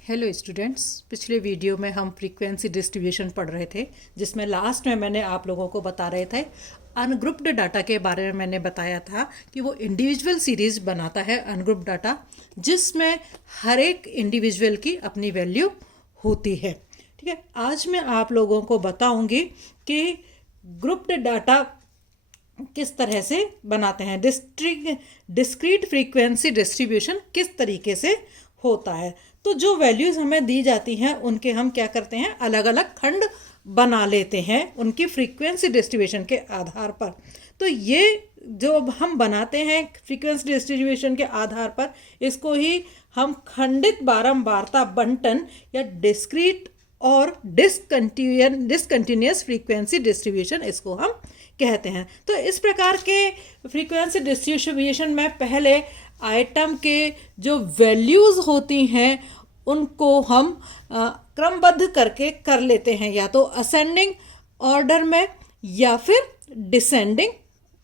Hello students, पिछले video में हम फ्रीक्वेंसी डिस्ट्रीब्यूशन पढ़ रहे थे, जिसमें लास्ट में मैंने आप लोगों को बता रहे थे अनग्रुप्ड डाटा के बारे में। मैंने बताया था कि वो इंडिविजुअल सीरीज बनाता है अनग्रुप्ड डाटा, जिसमें हर एक इंडिविजुअल की अपनी वैल्यू होती है। ठीक है, आज मैं आप लोगों को बताऊंगी कि ग्रुप्ड डाटा किस तरह से बनाते हैं, डिस्क्रीट फ्रीक्वेंसी डिस्ट्रीब्यूशन किस तरीके से होता है। तो जो वैल्यूज़ हमें दी जाती हैं उनके हम क्या करते हैं, अलग अलग खंड बना लेते हैं उनकी फ्रीक्वेंसी डिस्ट्रीब्यूशन के आधार पर। तो ये जो हम बनाते हैं फ्रीक्वेंसी डिस्ट्रीब्यूशन के आधार पर, इसको ही हम खंडित बारंबारता बंटन या डिस्क्रीट और डिसकंटिन्यूअस फ्रीक्वेंसी डिस्ट्रीब्यूशन इसको हम कहते हैं। तो इस प्रकार के फ्रीक्वेंसी डिस्ट्रीब्यूशन में पहले आइटम के जो वैल्यूज़ होती हैं उनको हम क्रमबद्ध करके कर लेते हैं, या तो असेंडिंग ऑर्डर में या फिर डिसेंडिंग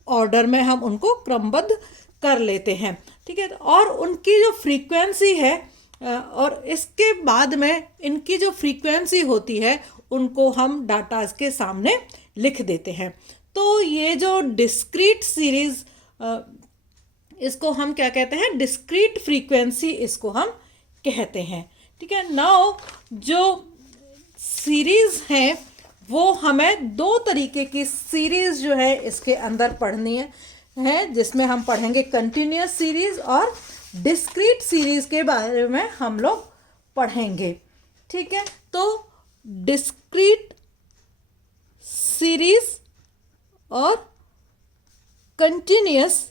ऑर्डर में हम उनको क्रमबद्ध कर लेते हैं। ठीक है, और उनकी जो फ्रीक्वेंसी है और इसके बाद में इनकी जो फ्रीक्वेंसी होती है उनको हम डाटा के सामने लिख देते हैं। तो ये जो डिस्क्रीट सीरीज, इसको हम क्या कहते हैं, डिस्क्रीट फ्रीक्वेंसी इसको हम कहते हैं। ठीक है, नाउ जो सीरीज है वो हमें दो तरीके की सीरीज जो है इसके अंदर पढ़नी है, जिसमें हम पढ़ेंगे कंटिन्यूअस सीरीज और डिस्क्रीट सीरीज के बारे में हम लोग पढ़ेंगे। ठीक है, तो डिस्क्रीट सीरीज और कंटिन्यूअस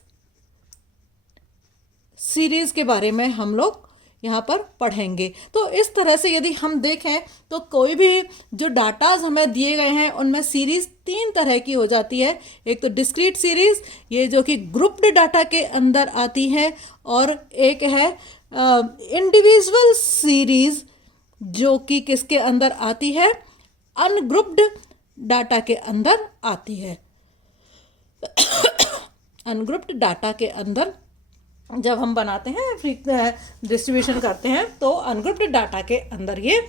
सीरीज के बारे में हम लोग यहाँ पर पढ़ेंगे। तो इस तरह से यदि हम देखें तो कोई भी जो डाटाज हमें दिए गए हैं उनमें सीरीज तीन तरह की हो जाती है। एक तो डिस्क्रीट सीरीज, ये जो कि ग्रुप्ड डाटा के अंदर आती है, और एक है इंडिविजुअल सीरीज जो कि किसके अंदर आती है, अनग्रुप्ड डाटा के अंदर आती है। अनग्रुप्ड डाटा के अंदर जब हम बनाते हैं डिस्ट्रीब्यूशन करते हैं तो अनग्रुप्ड डाटा के अंदर ये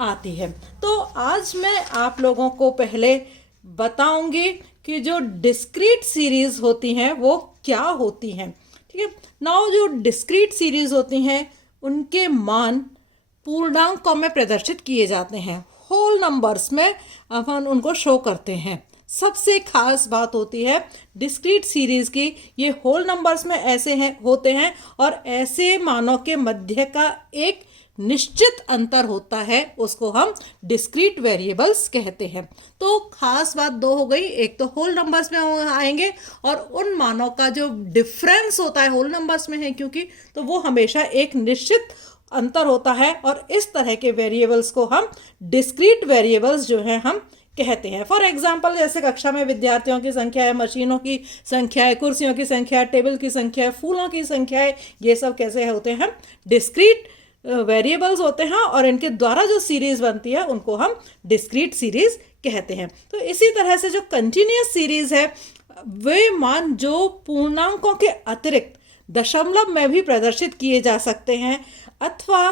आती है। तो आज मैं आप लोगों को पहले बताऊंगी कि जो डिस्क्रीट सीरीज होती हैं वो क्या होती हैं। ठीक है, नाउ जो डिस्क्रीट सीरीज होती हैं उनके मान पूर्णांकों में प्रदर्शित किए जाते हैं, होल नंबर्स में अपन उनको शो करते हैं। सबसे खास बात होती है डिस्क्रीट सीरीज की, ये होल नंबर्स में ऐसे होते हैं और ऐसे मानों के मध्य का एक निश्चित अंतर होता है, उसको हम डिस्क्रीट वेरिएबल्स कहते हैं। तो खास बात दो हो गई, एक तो होल नंबर्स में आएंगे और उन मानों का जो डिफरेंस होता है होल नंबर्स में है क्योंकि, तो वो हमेशा एक निश्चित अंतर होता है, और इस तरह के वेरिएबल्स को हम डिस्क्रीट वेरिएबल्स जो है हम कहते हैं। फॉर एग्जाम्पल, जैसे कक्षा में विद्यार्थियों की संख्या है, मशीनों की संख्या है, कुर्सियों की संख्या है, टेबल की संख्या है, फूलों की संख्या है, ये सब कैसे होते हैं, डिस्क्रीट वेरिएबल्स होते हैं, और इनके द्वारा जो सीरीज बनती है उनको हम डिस्क्रीट सीरीज कहते हैं। तो इसी तरह से जो कंटिन्यूअस सीरीज है, वे मान जो पूर्णांकों के अतिरिक्त दशमलव में भी प्रदर्शित किए जा सकते हैं, अथवा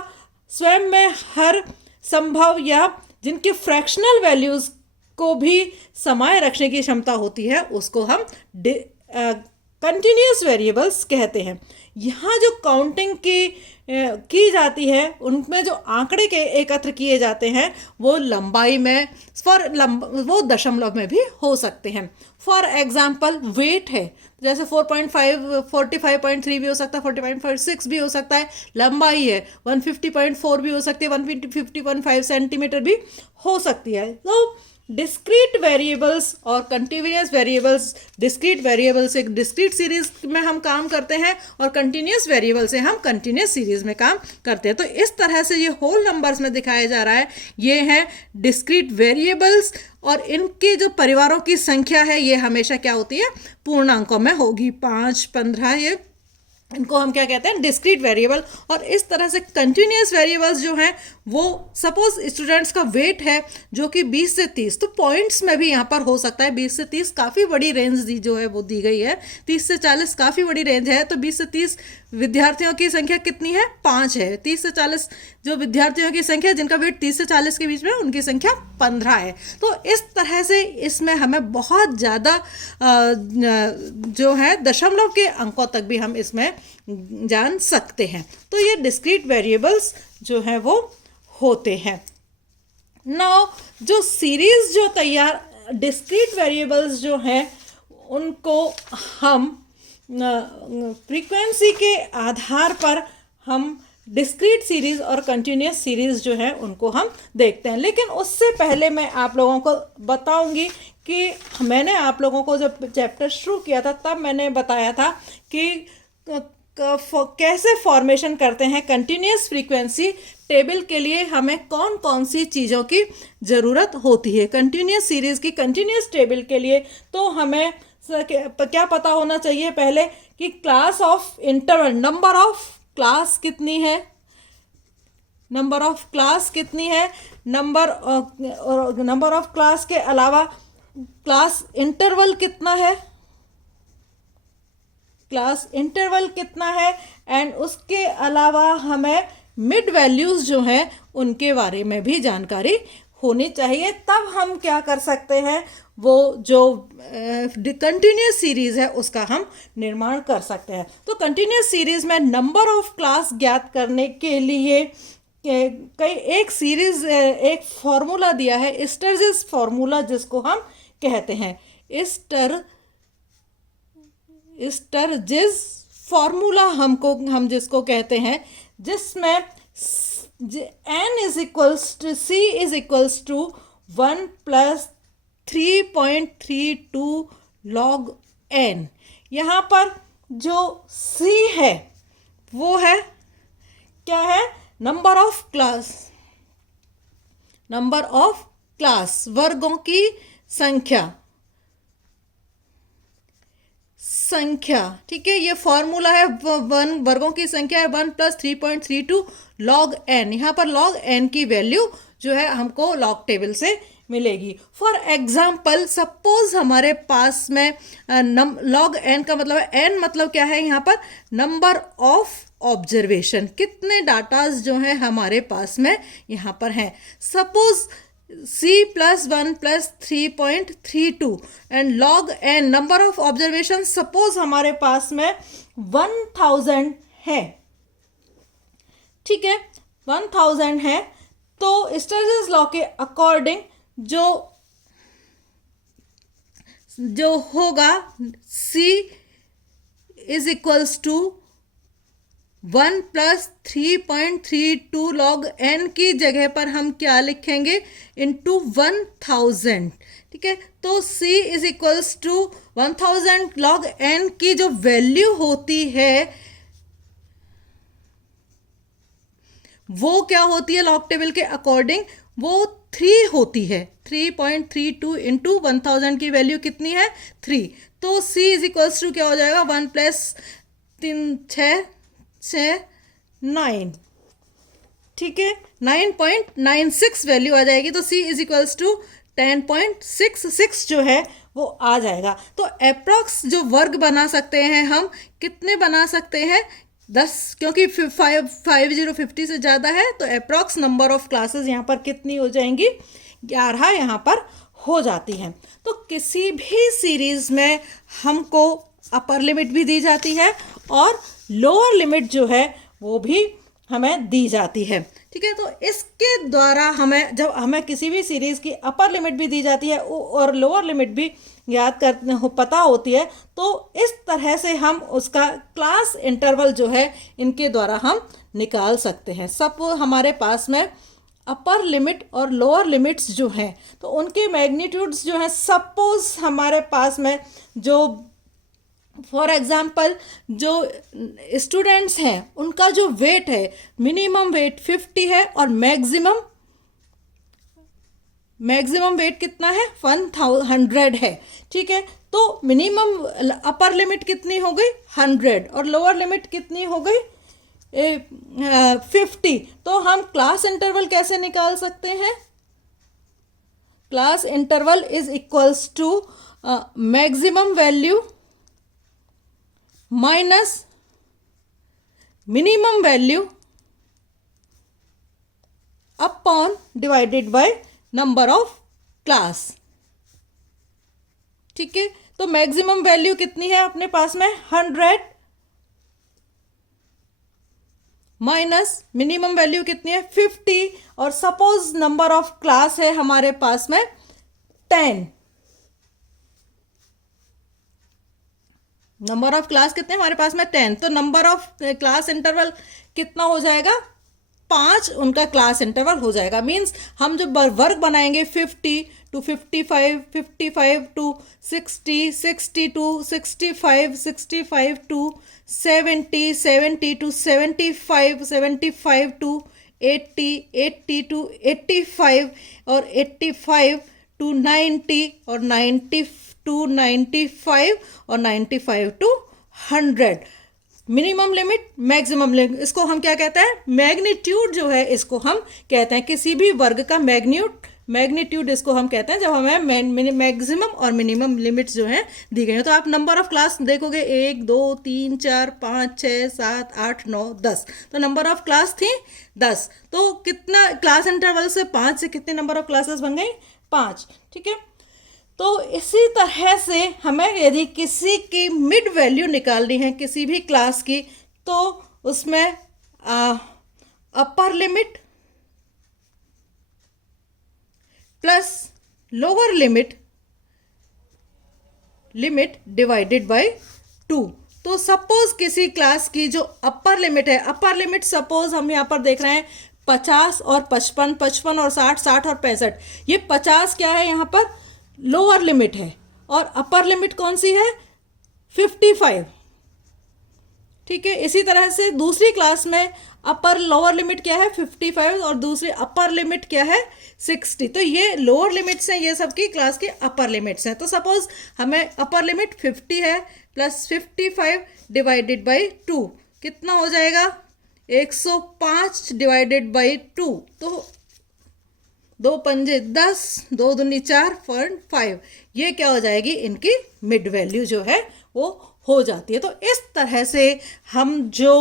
स्वयं में हर संभव या जिनके फ्रैक्शनल वैल्यूज को भी समाये रखने की क्षमता होती है, उसको हम कंटिन्यूअस वेरिएबल्स कहते हैं। यहाँ जो काउंटिंग की जाती है, उनमें जो आंकड़े के एकत्र किए जाते हैं वो लंबाई में वो दशमलव में भी हो सकते हैं। फॉर एग्जाम्पल, वेट है, जैसे 4.5 45.3 भी हो सकता है, 40.6 भी हो सकता है। लंबाई है 150.4 भी हो सकती है, 150.5 सेंटीमीटर भी हो सकती है। तो डिस्क्रीट वेरिएबल्स और कंटिन्यूअस वेरिएबल्स, डिस्क्रीट वेरिएबल्स एक डिस्क्रीट सीरीज में हम काम करते हैं और कंटिन्यूअस वेरिएबल से हम कंटिन्यूअस सीरीज में काम करते हैं। तो इस तरह से ये होल नंबर्स में दिखाया जा रहा है, ये हैं डिस्क्रीट वेरिएबल्स, और इनके जो परिवारों की संख्या है ये हमेशा क्या होती है, पूर्णांकों में होगी, 5, 15, ये इनको हम क्या कहते हैं, डिस्क्रीट वेरिएबल। और इस तरह से कंटिन्यूअस वेरिएबल्स जो हैं वो, सपोज स्टूडेंट्स का वेट है जो कि 20 से 30, तो पॉइंट्स में भी यहाँ पर हो सकता है। 20 से 30 काफ़ी बड़ी रेंज दी जो है वो दी गई है, 30 से 40 काफ़ी बड़ी रेंज है, तो 20 से 30 विद्यार्थियों की संख्या कितनी है? 5 है। 30 से 40 जो विद्यार्थियों की संख्या जिनका वेट 30 से 40 के बीच में, उनकी संख्या 15 है। तो इस तरह से इसमें हमें बहुत ज़्यादा जो है दशमलव के अंकों तक भी हम इसमें जान सकते हैं। तो ये डिस्क्रीट वेरिएबल्स जो हैं वो होते हैं। नाउ जो सीरीज जो तैयार डिस्क्रीट वेरिएबल्स जो हैं उनको हम फ्रीक्वेंसी के आधार पर हम डिस्क्रीट सीरीज और कंटिन्यूस सीरीज जो है उनको हम देखते हैं। लेकिन उससे पहले मैं आप लोगों को बताऊंगी कि मैंने आप लोगों को जब चैप्टर शुरू किया था तब मैंने बताया था कि कैसे फॉर्मेशन करते हैं कंटिन्यूस फ्रीक्वेंसी टेबल के लिए, हमें कौन कौन सी चीज़ों की ज़रूरत होती है कंटिन्यूस सीरीज़ की कंटिन्यूस टेबल के लिए। तो हमें क्या पता होना चाहिए पहले कि class of interval, number of class कितनी है, नंबर ऑफ क्लास कितनी है, नंबर ऑफ क्लास के अलावा क्लास इंटरवल कितना है, क्लास इंटरवल कितना है, एंड उसके अलावा हमें मिड वैल्यूज़ जो हैं उनके बारे में भी जानकारी होनी चाहिए। तब हम क्या कर सकते हैं, वो जो कंटिन्यूस सीरीज़ है उसका हम निर्माण कर सकते हैं। तो कंटिन्यूस सीरीज़ में नंबर ऑफ क्लास ज्ञात करने के लिए एक सीरीज़ एक फॉर्मूला दिया है, स्टर्जिस फॉर्मूला जिसको हम कहते हैं, स्टर्जिस फॉर्मूला हम जिसको कहते हैं, जिसमें n is equals to c is equals to 1 plus 3.32 log n। यहाँ पर जो c है वो है क्या है, नंबर ऑफ क्लास, वर्गों की संख्या, ठीक है। ये फॉर्मूला है, वर्गों की संख्या है 1 प्लस 3.32 log n। यहाँ पर log n की वैल्यू जो है हमको लॉग टेबल से मिलेगी। फॉर एग्जाम्पल सपोज हमारे पास में log n का मतलब है, n मतलब क्या है यहाँ पर, नंबर ऑफ ऑब्जर्वेशन, कितने डाटाज जो हैं हमारे पास में यहाँ पर हैं। Suppose c plus 1 plus 3.32 and log n number of observation suppose हमारे पास में 1000 है, ठीक है, 1000 है। तो स्टर्जिस लॉ के अकॉर्डिंग जो होगा c is equals to 1 plus 3.32 log n की जगह पर हम क्या लिखेंगे, इंटू 1000, ठीक है। तो c is equals to 1000 log n की जो वैल्यू होती है वो क्या होती है लॉग टेबल के अकॉर्डिंग, वो 3 होती है। 3.32 इंटू 1000 की वैल्यू कितनी है, 3। तो c इज इक्वल्स टू क्या हो जाएगा, 1 प्लस 3 6 9, ठीक है, 9.96 वैल्यू आ जाएगी। तो c इज इक्वल्स टू 10.66 जो है वो आ जाएगा। तो अप्रॉक्स जो वर्ग बना सकते हैं हम, कितने बना सकते हैं, 10, क्योंकि 50 से ज़्यादा है तो अप्रॉक्स नंबर ऑफ क्लासेस यहाँ पर कितनी हो जाएंगी, 11 यहाँ पर हो जाती हैं। तो किसी भी सीरीज़ में हमको अपर लिमिट भी दी जाती है और लोअर लिमिट जो है वो भी हमें दी जाती है, ठीक है। तो इसके द्वारा हमें, जब हमें किसी भी सीरीज़ की अपर लिमिट भी दी जाती है और लोअर लिमिट भी याद कर पता होती है, तो इस तरह से हम उसका क्लास इंटरवल जो है इनके द्वारा हम निकाल सकते हैं। सब हमारे पास में अपर लिमिट और लोअर लिमिट्स जो हैं तो उनके मैग्नीट्यूड्स जो हैं, सपोज हमारे पास में जो फॉर एग्ज़ाम्पल जो स्टूडेंट्स हैं उनका जो वेट है, मिनिमम वेट 50 है और मैक्सिमम वेट कितना है, 100 है, ठीक है। तो मिनिमम अपर लिमिट कितनी हो गई, 100 और लोअर लिमिट कितनी हो गई, 50। तो हम क्लास इंटरवल कैसे निकाल सकते हैं, class interval is equals to maximum value minus minimum value upon divided by number of class. ठीक है, तो मैक्सिमम वैल्यू कितनी है अपने पास में 100 माइनस मिनिमम वैल्यू कितनी है 50, और सपोज नंबर ऑफ क्लास है हमारे पास में 10। नंबर ऑफ क्लास कितने हमारे पास में 10, तो नंबर ऑफ क्लास इंटरवल कितना हो जाएगा 5 उनका क्लास इंटरवल हो जाएगा। मीन्स हम जो वर्ग बनाएंगे 50 to 55, 55 to 60, 60 to 65, 65 to 70, 70 to 75, 75 to 80, 80 to 85 और 85 टू 90 और 90 टू 95 और 95 to 100। Minimum limit maximum limit, इसको हम क्या कहते हैं मैग्नीट्यूड जो है इसको हम कहते हैं, किसी भी वर्ग का मैग्नीट्यूड इसको हम कहते हैं जब हमें मैक्सिमम और मिनिमम लिमिट्स जो है दी गई हो। तो आप नंबर ऑफ क्लास देखोगे 1 2 3 4 5 6 7 8 9 10, तो नंबर ऑफ क्लास थी 10। तो कितना क्लास इंटरवल से 5 से कितने नंबर ऑफ क्लासेस बन गई 5। ठीक है, तो इसी तरह से हमें यदि किसी की मिड वैल्यू निकालनी है किसी भी क्लास की, तो उसमें upper limit plus lower limit divided by 2। तो सपोज किसी क्लास की जो अपर लिमिट है, अपर लिमिट सपोज हम यहाँ पर देख रहे हैं 50 और 55, 55 और 60, 60 और 65। ये 50 क्या है यहाँ पर लोअर लिमिट है, और अपर लिमिट कौन सी है 55। ठीक है, इसी तरह से दूसरी क्लास में अपर लोअर लिमिट क्या है 55 और दूसरी अपर लिमिट क्या है 60। तो ये लोअर लिमिट्स हैं, ये सबकी क्लास की अपर लिमिट्स हैं। तो सपोज हमें अपर लिमिट 50 है प्लस 55 डिवाइडेड बाई 2 कितना हो जाएगा 105 डिवाइडेड बाई 2। तो 2 पंजे 10, 2 दूनी 4, 5, ये क्या हो जाएगी इनकी मिड वैल्यू जो है वो हो जाती है। तो इस तरह से हम जो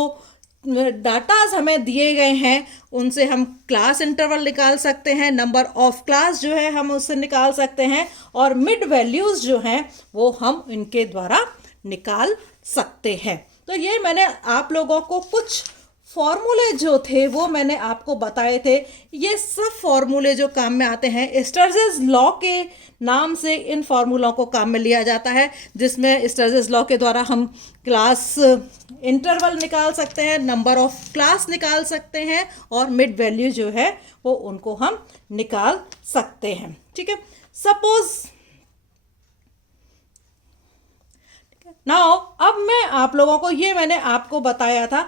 डाटाज हमें दिए गए हैं उनसे हम क्लास इंटरवल निकाल सकते हैं, नंबर ऑफ क्लास जो है हम उससे निकाल सकते हैं, और मिड वैल्यूज़ जो हैं वो हम इनके द्वारा निकाल सकते हैं। तो ये मैंने आप लोगों को कुछ फॉर्मूले जो थे वो मैंने आपको बताए थे। ये सब फॉर्मूले जो काम में आते हैं स्टर्जेस लॉ के नाम से इन फार्मूलों को काम में लिया जाता है, जिसमें स्टर्जेस लॉ के द्वारा हम क्लास इंटरवल निकाल सकते हैं, नंबर ऑफ क्लास निकाल सकते हैं, और मिड वैल्यू जो है वो उनको हम निकाल सकते हैं। ठीक है, सपोज नाउ अब मैं आप लोगों को ये मैंने आपको बताया था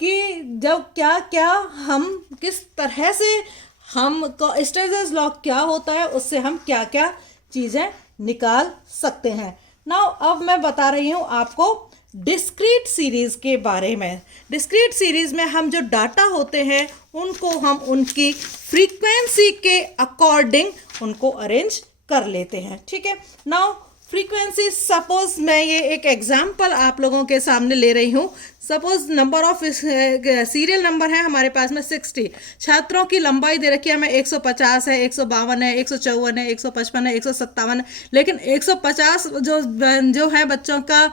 कि जब क्या क्या हम किस तरह से हम स्टर्जेस लॉ क्या होता है उससे हम क्या क्या चीज़ें निकाल सकते हैं। नाउ अब मैं बता रही हूँ आपको डिस्क्रीट सीरीज़ के बारे में। डिस्क्रीट सीरीज़ में हम जो डाटा होते हैं उनको हम उनकी फ्रीक्वेंसी के अकॉर्डिंग उनको अरेंज कर लेते हैं। ठीक है, नाउ फ्रीक्वेंसी सपोज मैं ये एक एग्जाम्पल आप लोगों के सामने ले रही हूँ। Suppose number of serial number है हमारे पास में 60, छात्रों की लंबाई दे रखी है हमें 150 है, 152 है, 154 है, 155 है, 157 है, लेकिन 150 जो है बच्चों का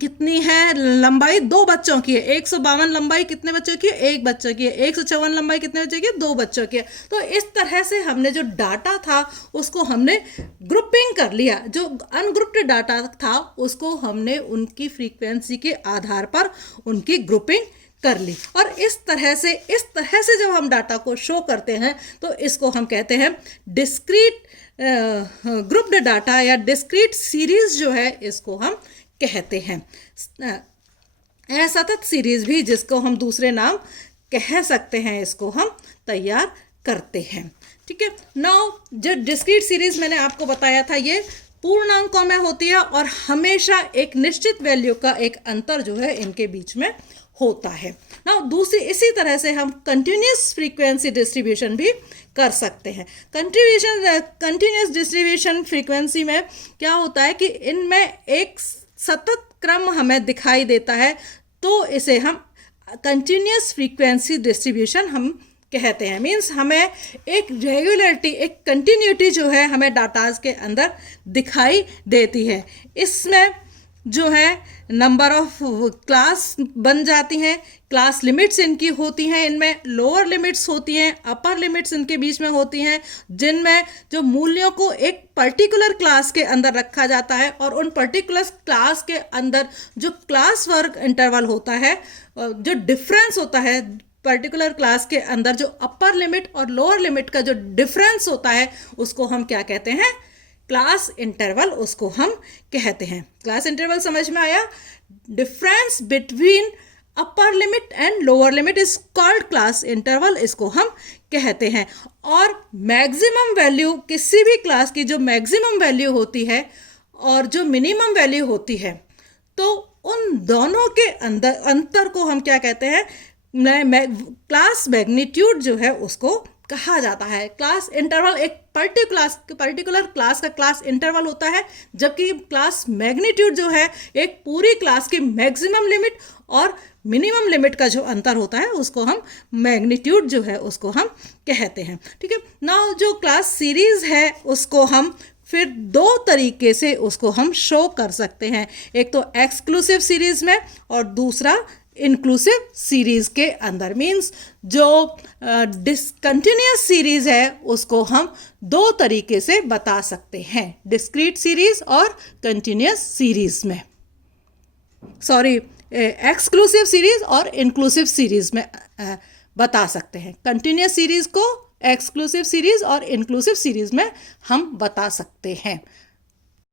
कितनी है लंबाई 2 बच्चों की है, 152 लंबाई कितने बच्चों की है 1 बच्चों की है, 154 लंबाई कितने बच्चों की है 2 बच्चों की है। तो इस तरह से हमने जो डाटा था उसको हमने ग्रुपिंग कर लिया, जो अनग्रुप्ड डाटा था उसको हमने उनकी फ्रीक्वेंसी के आधार पर उनकी ग्रुपिंग कर ली, और इस तरह से जब हम डाटा को शो करते हैं तो इसको हम कहते हैं डिस्क्रीट ग्रुप्ड डाटा या डिस्क्रीट सीरीज जो है इसको हम कहते हैं। सतत सीरीज भी जिसको हम दूसरे नाम कह सकते हैं, इसको हम तैयार करते हैं। ठीक है, नाउ जो डिस्क्रीट सीरीज मैंने आपको बताया था ये पूर्णांकों में होती है और हमेशा एक निश्चित वैल्यू का एक अंतर जो है इनके बीच में होता है। नाउ दूसरी इसी तरह से हम कंटिन्यूस फ्रीक्वेंसी डिस्ट्रीब्यूशन भी कर सकते हैं। कंटिन्यूस डिस्ट्रीब्यूशन फ्रीक्वेंसी में क्या होता है कि इनमें एक सतत क्रम हमें दिखाई देता है, तो इसे हम कंटिन्यूस फ्रीक्वेंसी डिस्ट्रीब्यूशन हम कहते हैं। मीन्स हमें एक रेगुलरिटी, एक कंटिन्यूटी जो है हमें डाटाज के अंदर दिखाई देती है। इसमें जो है नंबर ऑफ क्लास बन जाती हैं, क्लास लिमिट्स इनकी होती हैं, इनमें लोअर लिमिट्स होती हैं, अपर लिमिट्स इनके बीच में होती हैं, जिनमें जो मूल्यों को एक पर्टिकुलर क्लास के अंदर रखा जाता है और उन पर्टिकुलर क्लास के अंदर जो क्लास वर्क इंटरवल होता है, जो डिफरेंस होता है पर्टिकुलर क्लास के अंदर, जो अपर लिमिट और लोअर लिमिट का जो डिफरेंस होता है, उसको हम क्या कहते हैं? क्लास इंटरवल उसको हम कहते हैं। क्लास इंटरवल समझ में आया? Difference between upper limit and lower limit is called class interval, इसको हम कहते हैं। और मैक्सिमम वैल्यू, किसी भी क्लास की जो मैक्सिमम वैल्यू होती है और जो मिनिमम वैल्यू होती है, तो उन दोनों के अंदर अंतर को हम क्या कहते हैं? क्लास मैग्नीट्यूड जो है उसको कहा जाता है। क्लास इंटरवल एक पर्टिकुलर क्लास का क्लास इंटरवल होता है, जबकि क्लास मैग्नीट्यूड जो है एक पूरी क्लास की मैक्सिमम लिमिट और मिनिमम लिमिट का जो अंतर होता है उसको हम मैग्नीट्यूड जो है उसको हम कहते हैं। ठीक है। नाउ जो क्लास सीरीज है उसको हम फिर दो तरीके से उसको हम शो कर सकते हैं। एक तो एक्सक्लूसिव सीरीज में और दूसरा इंक्लूसिव सीरीज के अंदर। मीन्स जो डिसकंटिन्यूस सीरीज है उसको हम दो तरीके से बता सकते हैं, डिस्क्रीट सीरीज और कंटिन्यूस सीरीज में, सॉरी एक्सक्लूसिव सीरीज और इंक्लूसिव सीरीज में बता सकते हैं। कंटिन्यूस सीरीज को एक्सक्लूसिव सीरीज और इंक्लूसिव सीरीज में हम बता सकते हैं।